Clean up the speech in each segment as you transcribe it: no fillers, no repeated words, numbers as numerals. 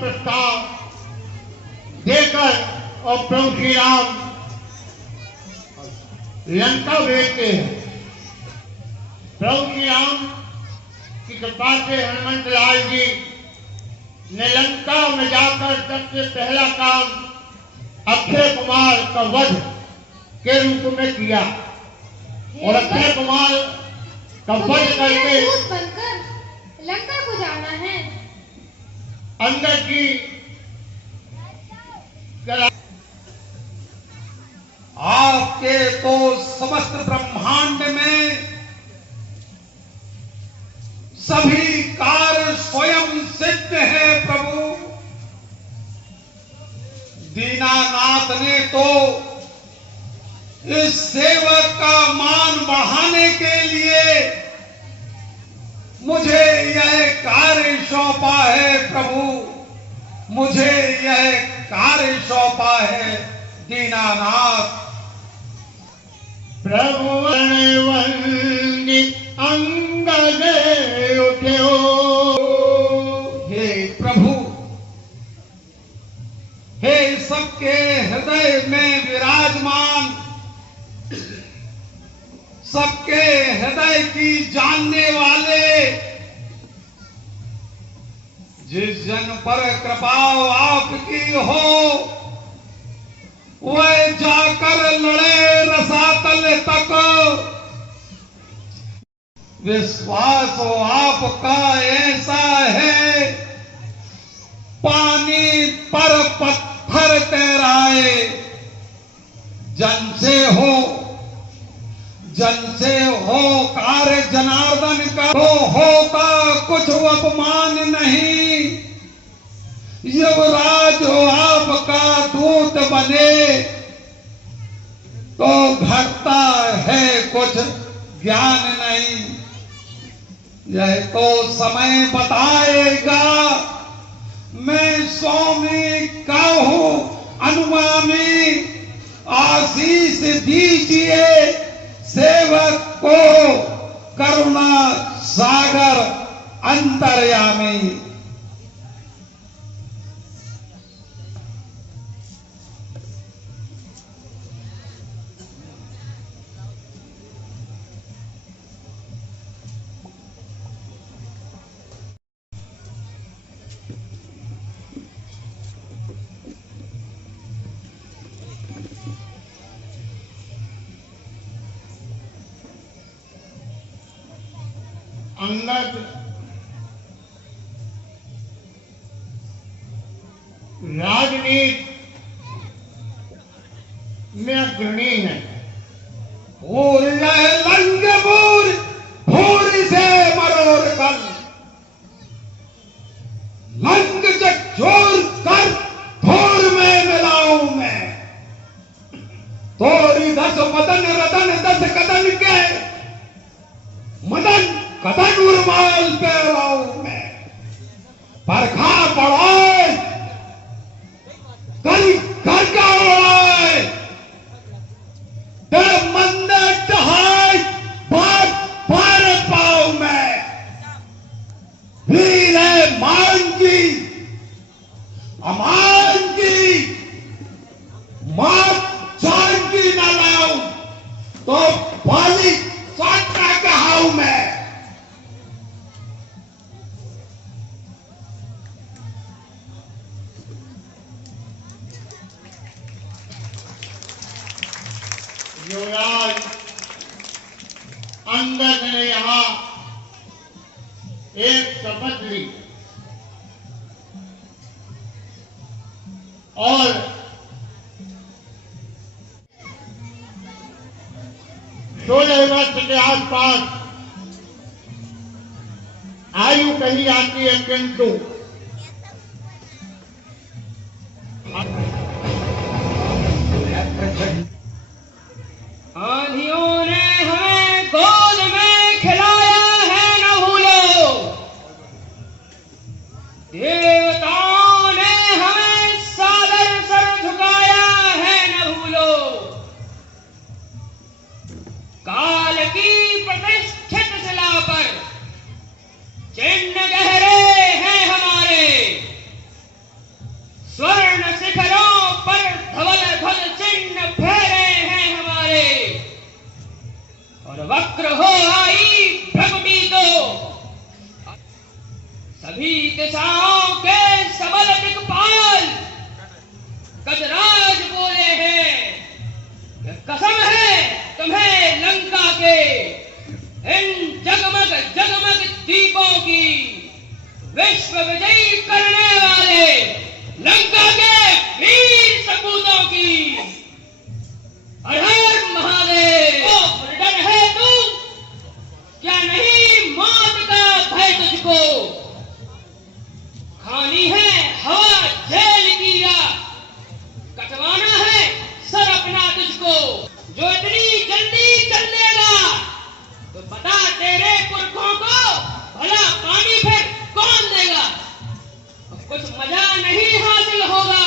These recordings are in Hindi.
प्रस्ताव देकर और प्रभु श्री राम लंका भेजते हैं। प्रभु श्री राम की कृपा से हनुमंत लाल जी ने लंका में जाकर सबसे पहला काम अक्षय कुमार का वध के रूप में किया और अक्षय कुमार का वध करके बनकर लंका को जाना है। अंदर की आपके तो समस्त ब्रह्मांड में सभी कार्य स्वयं सिद्ध है प्रभु। दीनानाथ ने तो इस सेवक का मान बढ़ाने के लिए मुझे यह कार्य सौंपा है प्रभु, मुझे यह कार्य सौंपा है दीनानाथ। प्रभु वंदि अंगद उठ्यो। हे प्रभु, हे सबके हृदय में विराजमान, सबके हृदय की जानने वाले, जिस जन पर कृपा आपकी हो वह जाकर लड़े रसातल तक। विश्वास हो आपका ऐसा है, पानी पर पत्थर तैराए। जन से हो कार्य जनार्दन का, होता कुछ अपमान नहीं। युवराज हो आपका दूत बने तो घटता है कुछ ज्ञान नहीं। यह तो समय बताएगा। मैं स्वामी का हूं अनुगामी, आशीष दीजिए सेवक को करुणा सागर अंतर्यामी। अंगद राजनीति में अग्रणी है। लंगबूर भूर से मरोर कल, लंग जोर कर धोर में मिलाऊं मैं। तोरी 10 मदन रतन 10 कदन के मदन कदन उर्माल पे लाऊं मैं। परखा पड़ाए कल घर का उड़ाए, मंदिर टहाई बात पार पाऊं मैं। वीर है मान की अमान की, मात जान की न लाऊं तो बाली साटा कहाऊं मैं। युवराज अंगद ने यहां एक शपथ ली और 16 वर्ष के आसपास आयु कही जाती है, किंतु आंधियों ने हमें गोद में खिलाया है न भूलो, देवताओं ने हमें सादर सर झुकाया है न भूलो। काल की प्रतिष्ठित शिला पर चिन्ह गहरे हैं हमारे, दिशाओं के सबल दिक्पाल गजराज बोले हैं कि कसम है तुम्हें लंका के इन जगमग जगमग दीपों की, विश्व विजयी करने वाले लंका के वीर सपूतों की। हर हर महादेव। डर है तू, क्या नहीं मौत का भय तुझको? खानी है हवा जेल की या कटवाना है सर अपना तुझको? जो इतनी जल्दी चल देगा तो बता तेरे पुरखों को भला पानी फिर कौन देगा? कुछ मजा नहीं हासिल होगा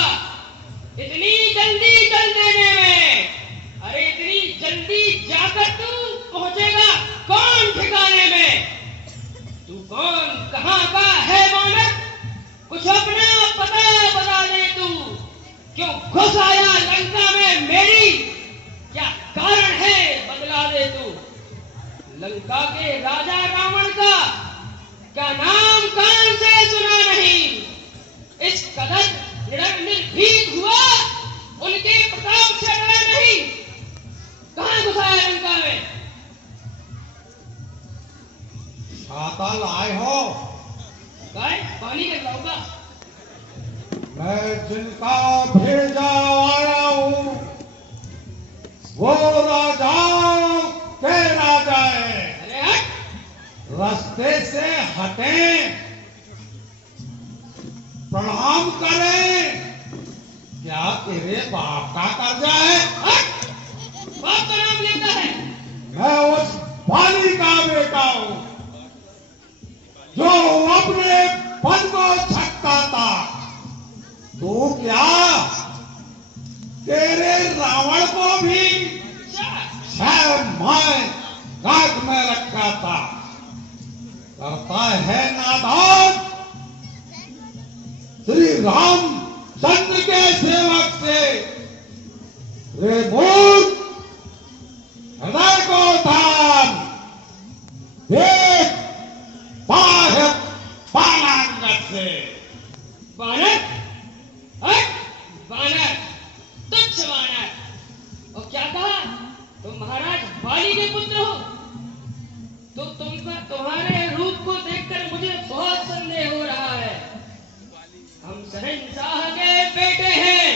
इतनी जल्दी चल देने में। अरे इतनी जल्दी जाकर तू पहुंचेगा कौन ठिकाने में? तू कौन, कहां का है वानर? कुछ अपना पता बता दे तू। क्यों घुस आया लंका में मेरी, क्या कारण है बदला दे तू। लंका के राजा रावण का क्या नाम कान से सुना नहीं? इस कदर निर्भीक हुआ, उनके प्रताप से डरा नहीं। कहां घुसाया लंका में? छाता लाए हो? गाय पानी के लाऊंगा। मैं जिनका भेजा आया हूं वो राजाओं के राजा है। अरे हट, रास्ते से हटें, प्रणाम करें। क्या तेरे बाप का कर्जा है? हट, बाप का नाम लेता है। मैं उस बाली का बेटा हूं जो अपने पद को छकता था। तू क्या तेरे रावण को भी छह माह काट में रखा था? करता है नादान श्री राम चंद्र के सेवक से। रे मूर्ख, हृदय को थाम, देख बाहर पालांगत से। वानर, हट, वानर, तुच्छ वानर। और क्या कहा? तुम महाराज बाली के पुत्र हो? तो तुम्हारे रूप को देखकर मुझे बहुत संदेह हो रहा है। हम शहंशाह के बेटे हैं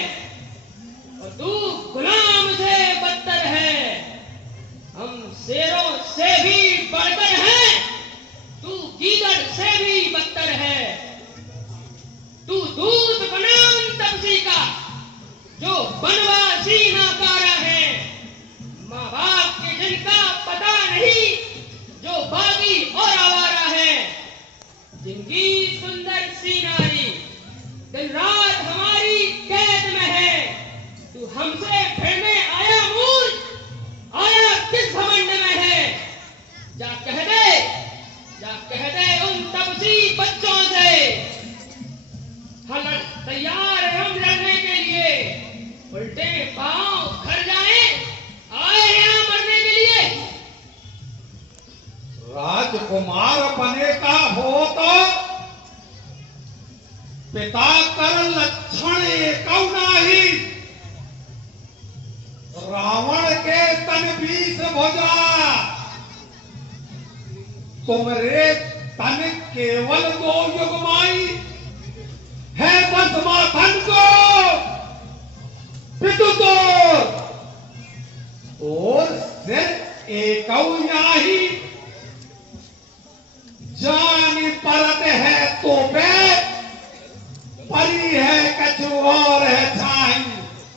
और तू गुलाम से बदतर है। हम शेरों से भी बढ़कर हैं, तू गीदड़ से भी बदतर है। तू दूत बनाम तपसी का जो बनवासी नाकारा है। माँ बाप के जिनका पता नहीं, जो बागी और आवारा है। जिनकी सुंदर सी नारी दिन रात हमारी कैद में है। तू हमसे भिड़ने आया मूर्ख, आया किस घमंड में है? जा कह दे उन तपसी बच्चों से, हम तैयार हैं हम लड़ने के लिए। उल्टे पांव घर जाए, आए हैं मरने के लिए। राजकुमार बनेगा हो तो पिता कर लक्षण एकौ नाही। रावण के तन 20 भुजा, तुमरे तन केवल 2 युगमाई है। 10 माथन को पितु तो और सिर एकौ नाही। जानी परत है तो पे परी है कछु और है छाई।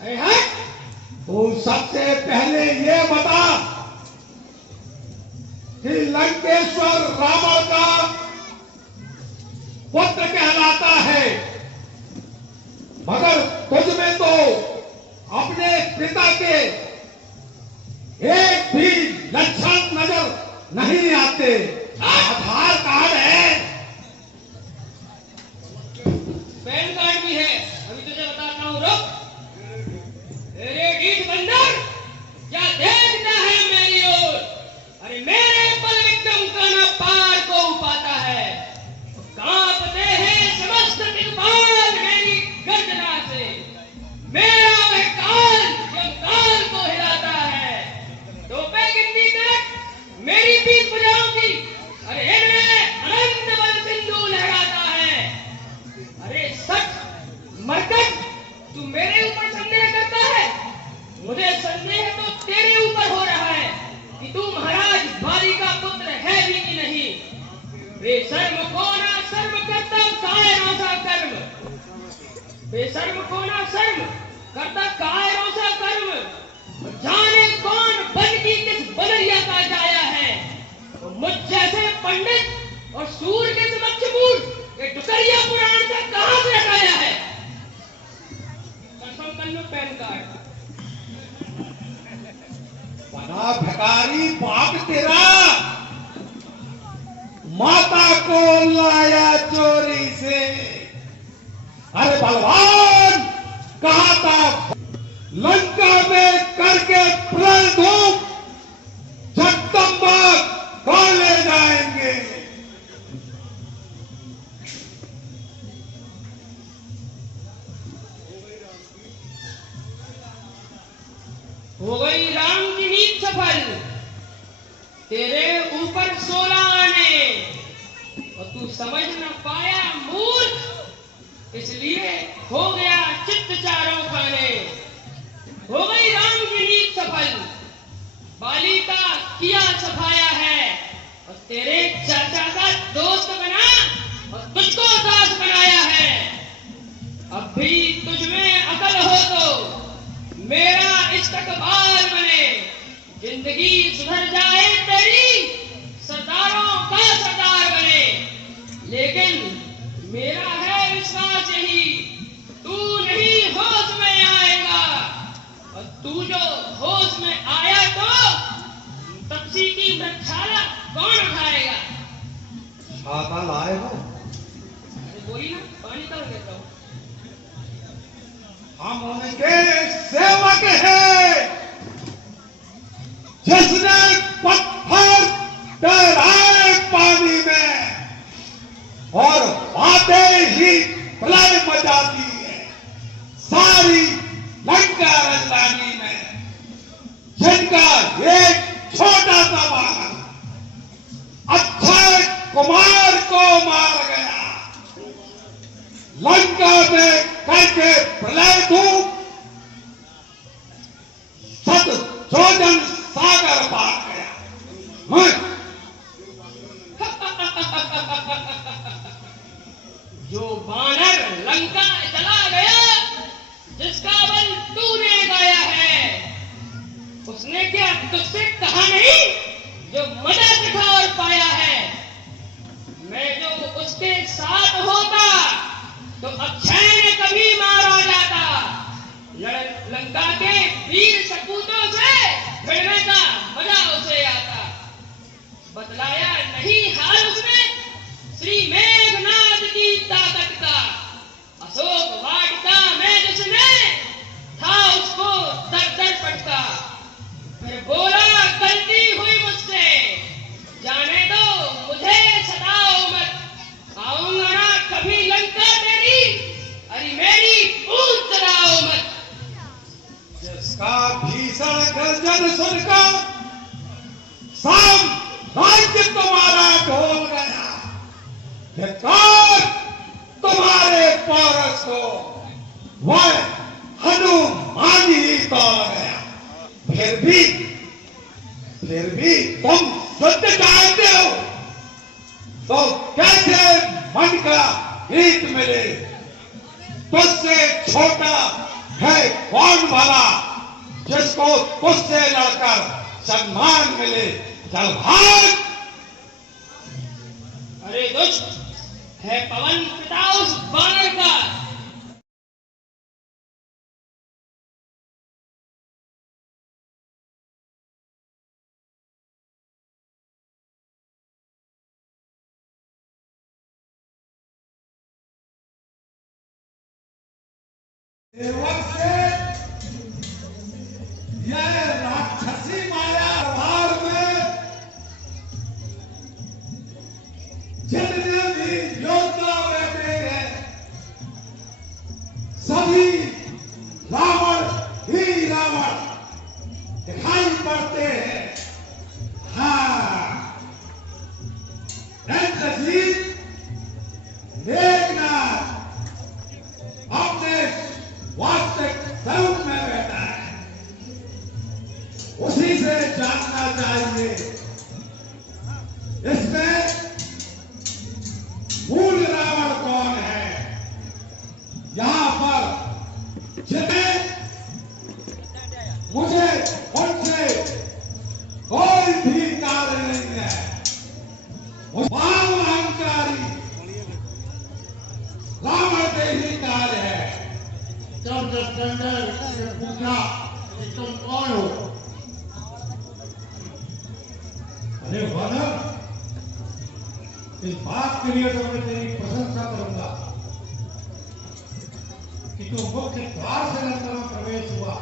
अरे है तो सबसे पहले ये बता कि लंकेश्वर रावण का पुत्र कहलाता है, मगर तुझ में तो अपने पिता के एक भी लक्षण नजर नहीं आते। आधार कार्ड है, पैन कार्ड भी है, अभी तुझे बताता हूँ। रुक, तेरे ढीठ बंदर, क्या देखता है मेरी ओर? अरे मेरे बल विक्रम का न पार को पाता है। कांपते हैं बेशर्म को ना शर्म, करता कायरों से कर्म, जाने कौन बन की किस बदरिया का जाया है। तो मुझ जैसे पंडित और सूर के समक्ष मूड ये डुकरिया पुराण से कहां से हटाया है। कसम कर लो पैन कार्ड। बना भिखारी बाप तेरा, माता को लाया चोरी से। अरे बलवान कहा था लंका में करके प्रलय धूप जगदम्बा कौन ले जाएंगे। हो गई राम की नींद सफल, तेरे ऊपर 16 आने और तू समझ न पाया मूर्ख, इसलिए हो गया चित्त चारों खाने। हो गई राम की नींद सफल, बाली का किया सफाया है और तेरे चाचा का दोस्त बना और तुझको दास बनाया है। अब भी तुझ में अकल हो तो मेरा इस्तकबाल बने, जिंदगी सुधर जाए तेरी, सरदारों का सरदार बने। लेकिन मेरा है विश्वास यही, तू नहीं होश में आएगा और तू जो होश में आया तो तपसी की वृक्षाला कौन उठाएगा। छाता लाए हो? अरे बोली ना, पानी कर देता हूं। हम उनके सेवक हैं जिसने पत्थर तैराए पानी में और बातें ही प्रलय मचा दी है सारी लंका राजधानी में। जिनका एक छोटा सा बालक अक्षय कुमार को मार गया, लंका में करके प्रलय धूप सत जोजन सागर पार गया। जो बानर लंका चला गया, जिसका बल तूने गाया है, उसने क्या तुझसे कहा नहीं जो मजा दिखा और पाया है। मैं जो उसके साथ होता तो अक्षय ने कभी मारा जाता, लंका के वीर सपूतों से भिड़ने का मजा उसे आता। बतलाया नहीं हाल उसने श्री मेघनाथ की ताकत का, अशोक वाटिका में जिसने था उसको दर दर पटका। फिर बोला गलती हुई मुझसे, जाने दो मुझे सताओ मत, आऊंगा ना कभी लंका तेरी, अरे मेरी पूछ चलाओ मत। जिसका भीषण गर्जन सुनकर साम राज्य तुम्हारा ढोल गया, धिक्कार तुम्हारे पारस को वह हनुमान ही तोड़ गया। फिर भी तुम शुद्ध चाहते हो तो कैसे मन का हित मिले। तुझसे छोटा है कौन भला जिसको तुझसे लड़कर सम्मान मिले। चल भाग। अरे दुष्ट है पवन पिता उस बानर का, सेवक से यह राक्षसी माया भार में जितने भी योद्धा बैठे हैं सभी रावण ही रावण दिखाई पड़ते हैं। हाँ, इंद्रजीत मेघनाथ अपने वास्तविक जिन्हें मुझे उनसे कोई भी कार्य नहीं है। अहंकारी रावण के ही कार्य है। तब चंद्र से पूछा कि तुम कौन हो? अरे वानर, इस बात के लिए तो मैं तेरी प्रशंसा करूंगा कि तू मुख्य द्वार से लंका में प्रवेश हुआ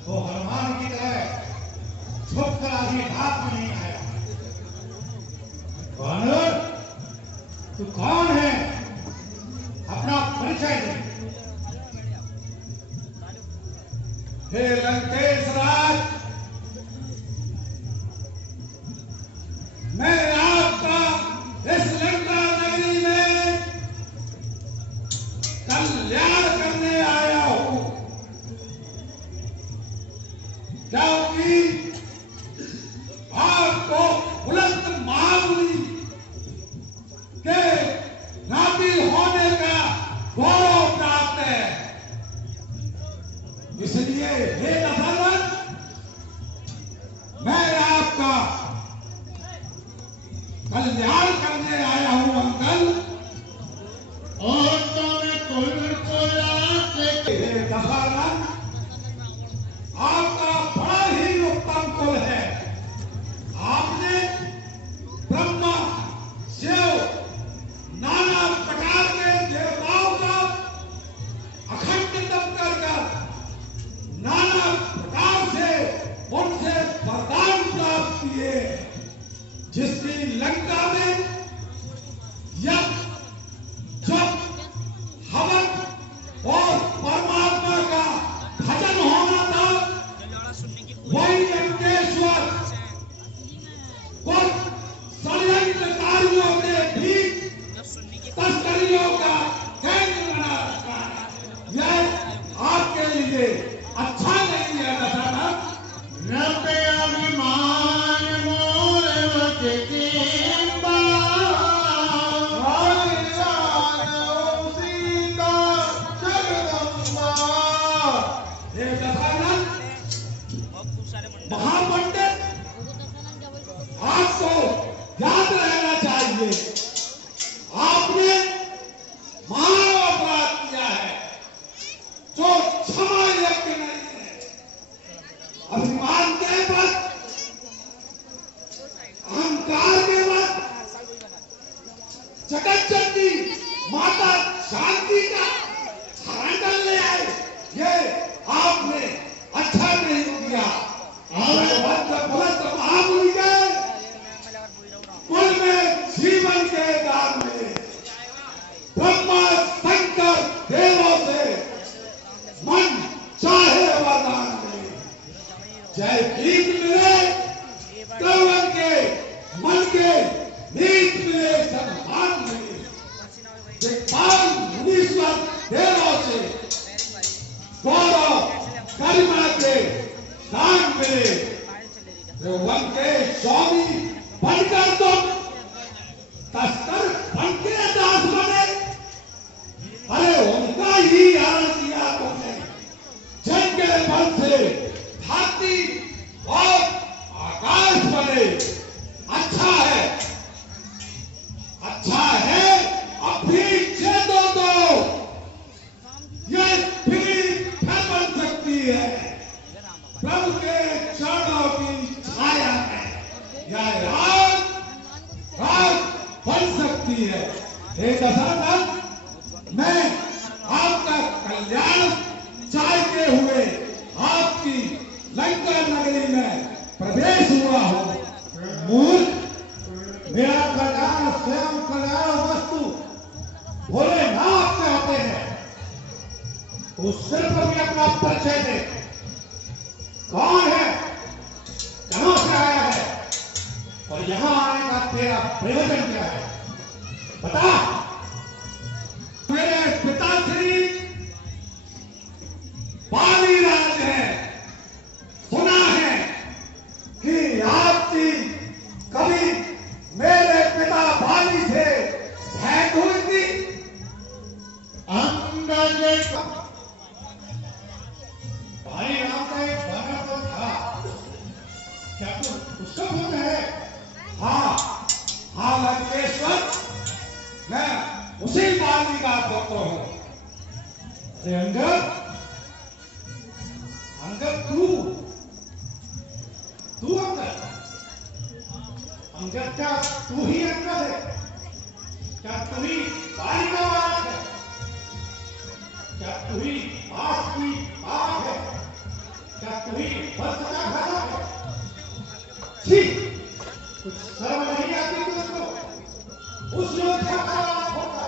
तो हनुमान की तरह छुप कर आगे घात में नहीं आया। वानर, तू कौन है? अपना परिचय दे। हे लंकेश राज, मैं आपका इस लंका नगरी में कल्याण करने आया हूं, क्योंकि आपको बुलंद महामुनि के नाती होने का गौरव प्राप्त है। इसलिए हे दशरथ, मैं आपका कल्याण करने आया हूं अंकल। और तुम्हें कुल को हे दशरथ, आपका बड़ा ही उत्तम कुल है। आपने ब्रह्मा, शिव, नाना प्रकार के देवताओं का अखंड तप कर नाना प्रकार से उनसे वरदान प्राप्त किए, जिसकी लंका में यज्ञ, जप, हवन और परमात्मा का भजन होना था। वही लंकेश्वर कुछ षड्यंत्रकारियों के बीच तस्करियों का केंद्र बना रखा है। यह आपके लिए अच्छा नहीं है दशरथ। रब अभिमान मोर वचके महापंडित, आपको याद रहना चाहिए, आपने महान अपराध किया है जो क्षमा योग्य नहीं है। अभिमान के बल, अहंकार के बल जगत जननी माता शांति का हरण कर ले आए। ये आपने अच्छा नहीं किया। महामुनि के कुल में जीवन के दान में ब्रह्मा शंकर देवों से मन चाहे वरदान मिले, चाहे भीख मिले, कौवन के मन के नीत मिले, सम्मान मिले, दिग्पाल मुनीश्वर देवों से गौरव गरिमा के दान मिले। वन के स्वामी बनकर तुम तस्कर बनके दास बने। अरे उनका ही हरण किया तुमने, जिनके बल से धरती और आकाश बने। अच्छा है, अच्छा है, अब भी चेतो तो ये पीढ़ी फिर बन सकती है। प्रभु के चरणों की छाया में यह राज बन सकती है। हे दशरथ, मैं आपका कल्याण चाहते हुए आपकी लंका नगरी में प्रवेश हुआ हूं। मूर्ख, मेरा कल्याण स्वयं कल्याण वस्तु भोलेनाथ कहते हैं। उस सिर पर भी अपना परिचय दे, कौन है, कहां से आया है और यहां आने का तेरा प्रयोजन क्या है? बता। मेरे पिताश्री बाली राज है। सुना है कि आपकी कभी मेरे पिता बाली से भेंट हुई थी। अंगद पुत्र हूं। अरे अंगद, अंगद तू अंगद, अंगद क्या तू ही अंगद है? क्या तू ही बाली का बालक है? क्या तू ही बास की बात है? क्या तू ही वत्स का घाना है? छी, कुछ शर्म नहीं आती तुझको? उस योद्धा का नाम होता,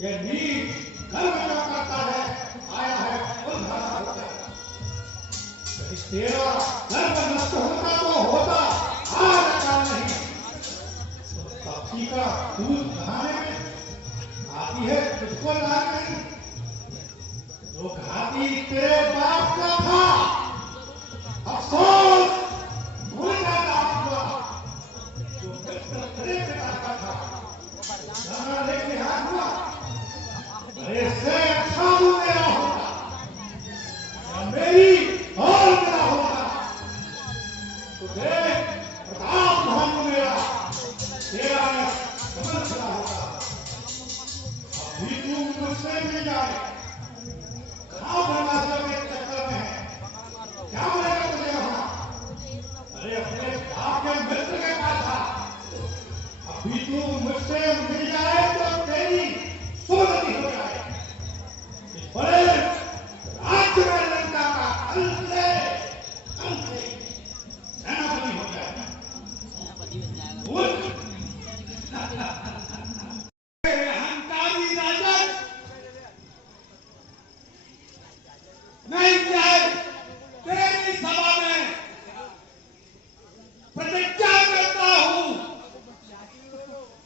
यह नीच धर्म जो करता है आया है उस धर्म होता। यदि तेरा धर्म नष्ट होता तो होता, आज का नहीं। पक्षी का दूध नहाने में आती है, तुझको लाने नहीं। जो घाटी तेरे बाप का था, अफसोस उनका नाम हुआ। जो तेरे पिता का था, गाना लेके हाथ हुआ। अरे से अच्छा तू मेरा होता, या मेरी और मेरा होता। तुझे प्रताप भानु मेरा, तेरा कमल खड़ा होता। अभी तू मुझसे मिल जाए, कहाँ बर्माशा के चक्कर में है? क्या मिलेगा तुझे वहां? अरे अपने बाप के मित्र के पास था। अभी तू मुझसे मिल जाए तो तेरी सुमति हो जाए। इस बड़े राज्य में लंका का कल से सेनापति हो जाए। अहंकारी राजन नहीं जाए, तेरी सभा में प्रतिज्ञा करता हूं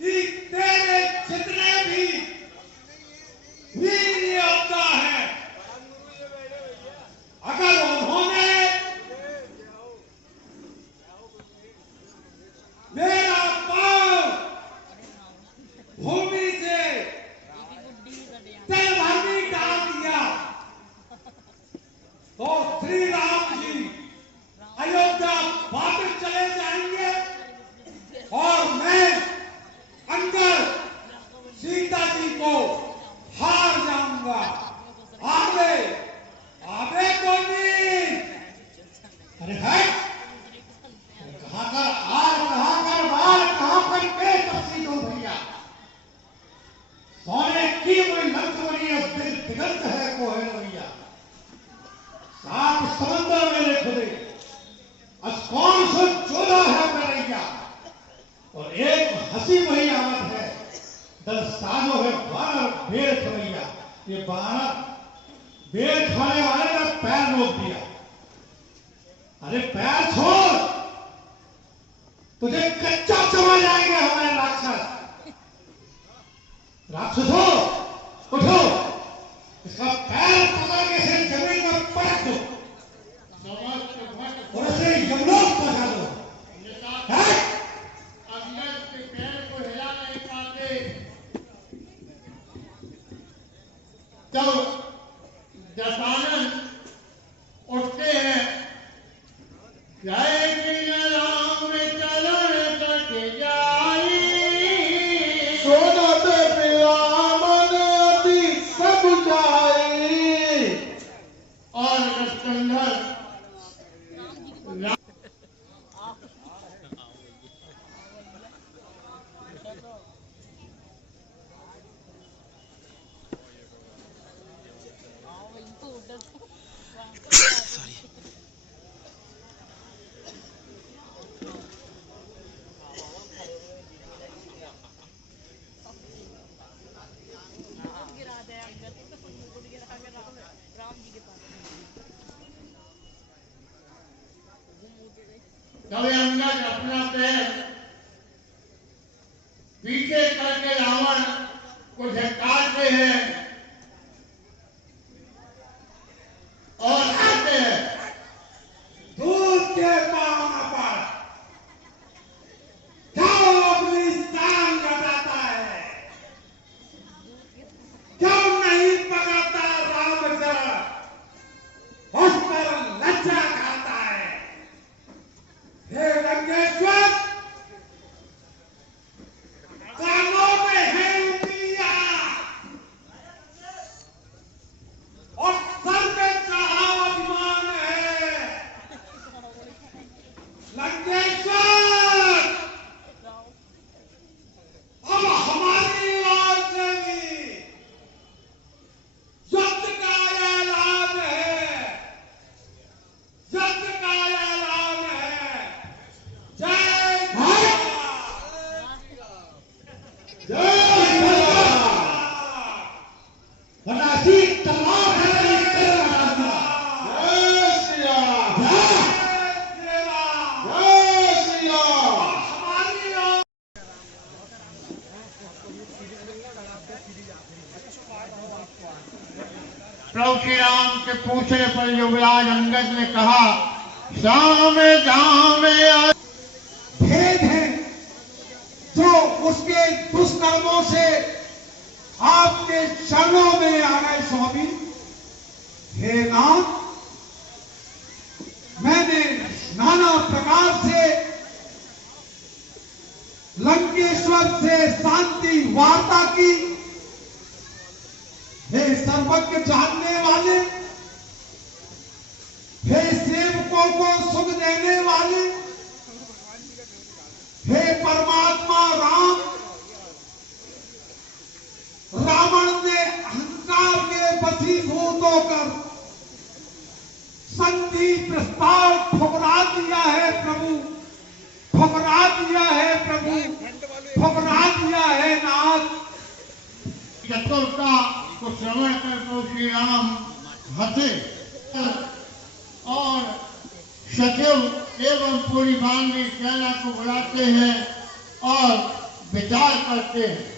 कि तेरे जितने भी वीर योद्धा हैं, अगर उन्होंने मेरा पांव भूमि से तलवारी डाल दिया तो श्री राम जी अयोध्या वापस चले जाएंगे और मैं अंगद सीता जी को हार जाऊंगा। आगे आगे कोई नहीं। अरे है कहां कर आर, कहां कर बाल, कहां पर पेट तफसी दो भैया। सोने की कोई लक्ष्मणीय दिगंत है को है भैया। सात समंदर मेरे खुदे, आज कौन सा जोधा है मेरैया। और एक हंसी वही आवत है, दस सालों है बारह बेर खवैया। ये 12 बेर खाने वाले ने पैर रोक दिया। अरे पैर छोड़, तुझे कच्चा चबा जाएंगे हमारे राक्षस। राक्षसों उठो, इसका पैर पकड़ के से जमीन में पटक दो और इसे यमलोक पहुंचा दो। अंगद के पैर को हिला नहीं पाते, तब दशानन उठते हैं। जय श्री राम चरण कट जाई, सोनत पिरामन अति सब जाई। और रसकंधर तभी अंगद अपना पैर पीछे करके रावण को झटकारते हैं और कहते हैं, दूध के पावन पर क्यों अपनी शान बताता है? क्यों नहीं पकड़ता रामचंद्र? उस पर लज्जा खाता है। हे लंकेश्वर, प्रभु श्री राम के पूछने पर युवराज अंगद ने कहा, सामे दामे भेद है जो उसके दुष्कर्मों से आपके चरणों में आ गए स्वामी। हे नाथ, मैंने नाना प्रकार से लंकेश्वर से शांति वार्ता की। हे सर्वज्ञ जानने वाले, हे सेवकों को सुख देने वाले, हे परमात्मा राम, रावण ने अहंकार के वशीभूत होकर संधि प्रस्ताव ठुकरा दिया है प्रभु, ठुकरा दिया है प्रभु, ठुकरा दिया है नाथ। चतुर्था को श्रवण कर प्रभु श्री राम हंसे और सचिव एवं पूरी बांगी सेना को बुलाते हैं और विचार करते हैं।